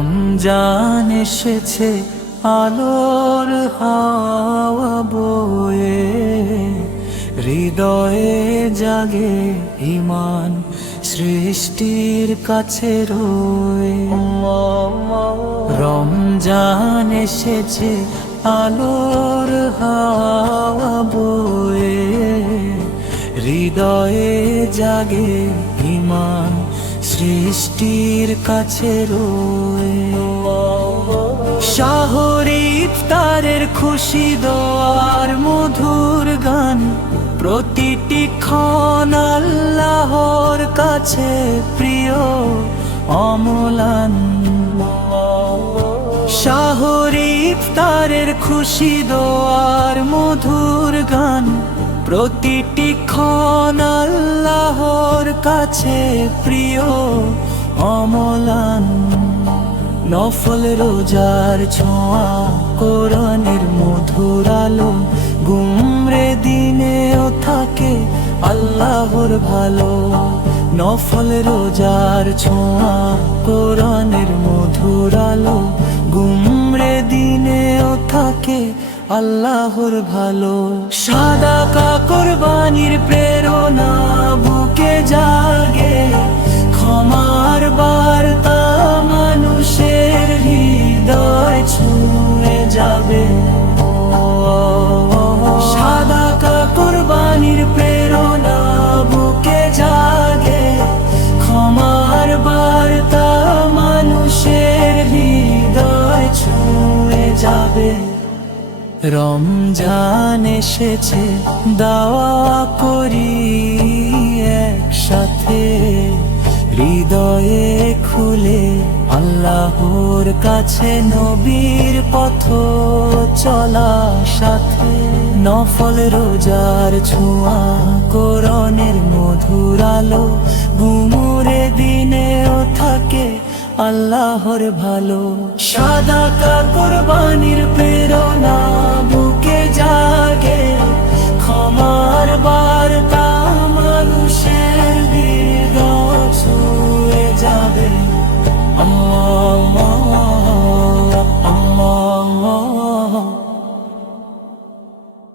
রমজান এসেছে আলোর হাওয়া বয়ে, হৃদয়ে জাগে ঈমান সৃষ্টির কাছে রয়ে। রমজান এসেছে আলোর হাওয়া বয়ে, হৃদয়ে জাগে ঈমান সৃষ্টির কাছে রয়ে। শাহরি ইফতারের খুশি দোয়ার মধুর গান, প্রতিটি ক্ষণ আল্লাহর কাছে প্রিয় অমলান। শাহরি ইফতারের খুশি দোয়ার মধুর গান, প্রতিটি ক্ষণ আল্লাহর কাছে প্রিয় অমলান। নফল রোজার ছোঁয়া, কোরআনের মধুর আলো, গুমরে দিনেও থাকে আল্লাহর ভালো। নফল রোজার ছোঁয়া, কোরআনের মধুর আলো, গুমরে দিনেও থাকে আল্লাহর ভালো। সাদাকা কোরবানির প্রেরণা বুকে জাগে, ক্ষমার বার্তা মানুষের হৃদয় ছুঁয়ে যাবে। সাদাকা কোরবানির প্রেরণা বুকে জাগে, ক্ষমার বার্তা মানুষের হৃদয় ছুঁয়ে যাবে। রমজান এসেছে দাওয়া করি একসাথে, হৃদয়ে খুলে আল্লাহর কাছে নবীর পথ চলা সাথে। নফল রোজার ছোঁয়া, কোরআনের মধুর আলো, গুমরে দিনেও থাকে আল্লাহর ভালো। সাদাকা কোরবানির প্রেরণা বুকে জাগে, ক্ষমার বার্তা